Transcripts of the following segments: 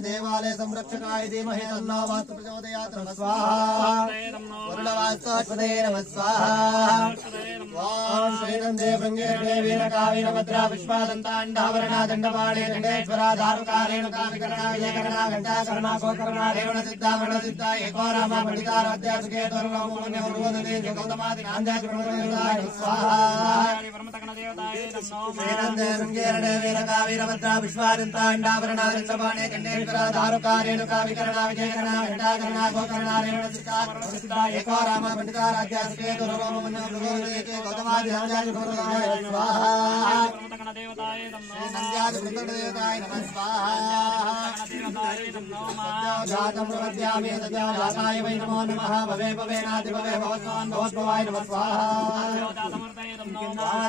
देवालय संरक्षकाय धीमहि तन्नो वास्तु प्रचोदयात् नमः स्वाहा वरुणवास्तोत्पदये नमः स्वाहा ओम श्रीनंदे भृंगेरणे वीरकावीरभद्रा पुष्पादन्ताण्डावरणा दण्डपाणे दण्डेश्वरा दारुकारेण काविकरणा विजयकरणा घण्टाकरणा गोकरणा रेवण सिद्धा मरण सिद्धा एको रामा पंडिताराध्यासुके तरुणमुनिर्वदते गौतमादि नान्दाय स्वाहा श्रीनंदे भृंगेरणे वीरकावीरभद्रा पुष्पादन्ताण्डावरणा दण्डपाणे दण्डेश्वरा दारुकारेण काविकरणा विजयकरणा घण्टाकरणा गोकरणा रेवण सिद्धा एको रामा पंडिताराध्यासुके तरुणमुनिर्वदते गौतमादि नान्दाय स्वाहा देवताय नमः स्वाहा जातं प्रपद्यामि जाताय वै नमो नमः भवे भवेनाति भवे भवस्वान् भवद्भवाय नमः स्वाहा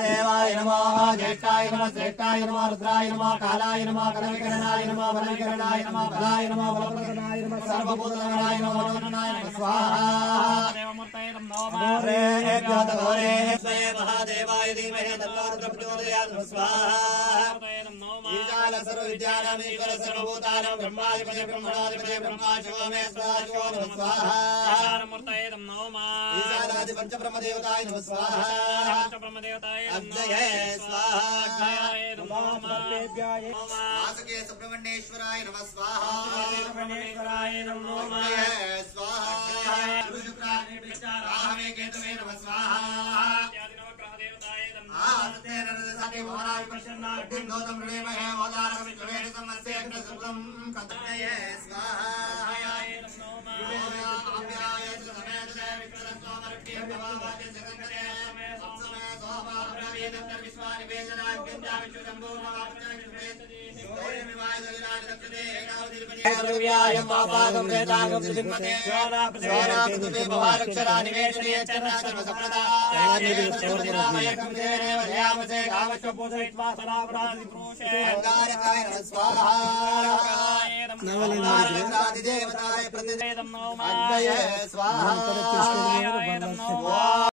देवाय नमः ज्येष्ठाय नमः श्रेष्ठाय नमः रुद्राय नमः कालाय नमः कलविकरणाय नमः बलविकरणाय नमः बलाय नमः बलप्रदाय नमः सर्वभूतनाय नमः मनोनाय नमः स्वाहा महादेवाय धीमहि तन्नो रुद्रः प्रचोदयात् स्वाहा ईशान सर्वविद्यानामीश्वर सर्वभूतानां ब्रह्माधिपते ब्रह्मणाधिपते ब्रह्मा शिवो मे स्वाहा स्वाहा ईशानमूर्तये नमो नमः ईशानादि पंचब्रह्मदेवताय नमः स्वाहा पंचब्रह्मदेवताय अग्नये स्वाहा अग्नये नमो नमः वासुके सुब्रह्मण्येश्वराय नमः स्वाहा सुब्रह्मण्येश्वराय नमो नमः स्वाहा गुरुशुक्राय राहवे केतवे नमः स्वाहा स्वाहा